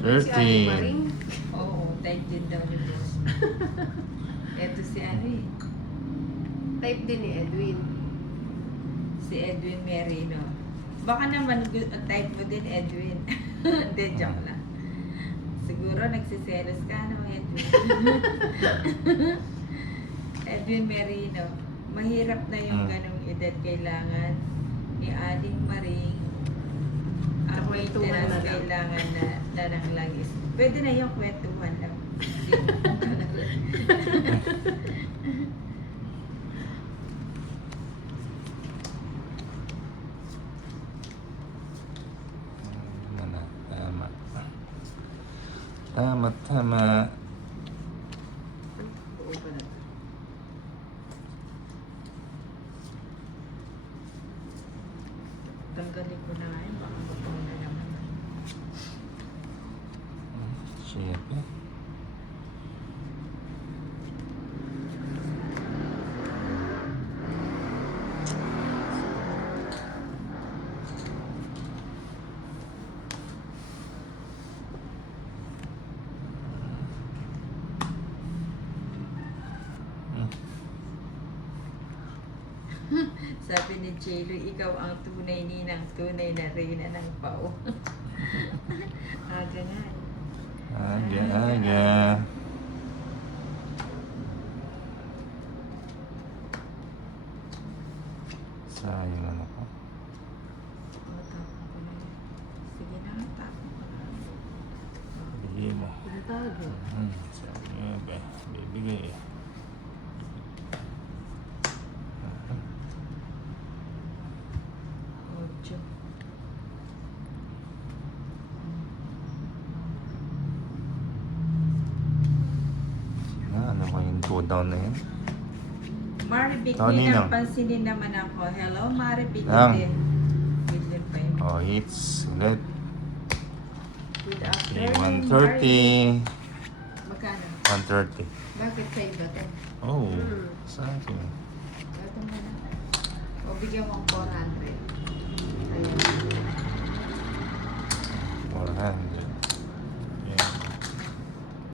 Si Ate 13. Maring. Oo, type din daw ni boss. Eto si ano eh. Type din ni Edwin. Si Edwin Merino. Baka naman type mo din Edwin. Hindi, joke lang. Siguro nagsiselos ka, no, Edwin? Edwin Merino. Mahirap na yung ganong edad. Kailangan ni Aling Maring ang Kwentuhan na maintenance lang. kailangan na ng langis. Pwede na yung kwentuhan lang. Ano, tama. Tama, tama. Oo pa na. Tanggalin ko na nga yun. Baka mapang na naman. Shit, eh. Sabi ni Chelo, ikaw ang tunay ninang tunay na reyna ng pao. Aga nga. Aga, aga. Sayang ano ko. Oh, tapon ko na yun. Sige na, tapon ko na. Bigay mo. Pinatago. Sabi nga ba, bibigay. Ocho. Ano ba yung 2 down na yun? Maribig Tony, din no? ang pansinin naman ako. Hello, Maribig Lang. din. Bigyan pa yun. Oh, hits. Ulit. Good Okay, afternoon, 130. Magkano? 130. Bakit sa iba to? Oh, sa akin. Ito mo na. O bigyan mo ang 400.